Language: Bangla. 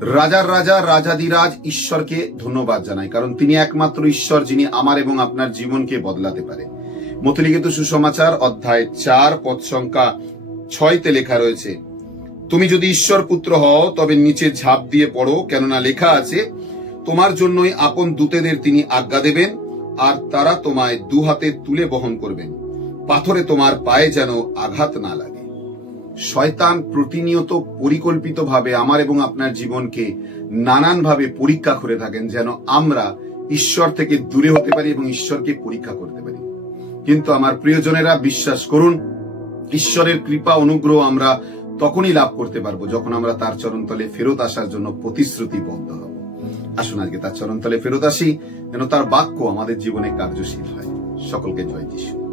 রাজার রাজা রাজাদিরাজ ঈশ্বরকে ধন্যবাদ জানাই, কারণ তিনি একমাত্র ঈশ্বর যিনি আমার এবং আপনার জীবনকে বদলাতে পারে। মথিলিখিত সুসমাচার অধ্যায় 4 পদ সংখ্যা 6 লেখা রয়েছে, তুমি যদি ঈশ্বর পুত্র হও তবে নিচে ঝাঁপ দিয়ে পড়ো, কেননা লেখা আছে, তোমার জন্যই আপন দূতেদের তিনি আজ্ঞা দেবেন, আর তারা তোমায় দুহাতে তুলে বহন করবেন, পাথরে তোমার পায়ে যেন আঘাত না লাগে। শয়তান প্রতিনিয়ত পরিকল্পিতভাবে আমার এবং আপনার জীবনকে নানানভাবে পরীক্ষা করে থাকেন, যেন আমরা ঈশ্বর থেকে দূরে হতে পারি এবং ঈশ্বরকে পরীক্ষা করতে পারি। কিন্তু আমার প্রিয়জনেরা, বিশ্বাস করুন, ঈশ্বরের কৃপা অনুগ্রহ আমরা তখনই লাভ করতে পারবো যখন আমরা তার চরণতলে ফেরত আসার জন্য প্রতিশ্রুতিবদ্ধ হব। আসুন আজকে তার চরণতলে ফেরত আসি, যেন তার বাক্য আমাদের জীবনে কার্যশীল হয়। সকলকে জয় যিশু।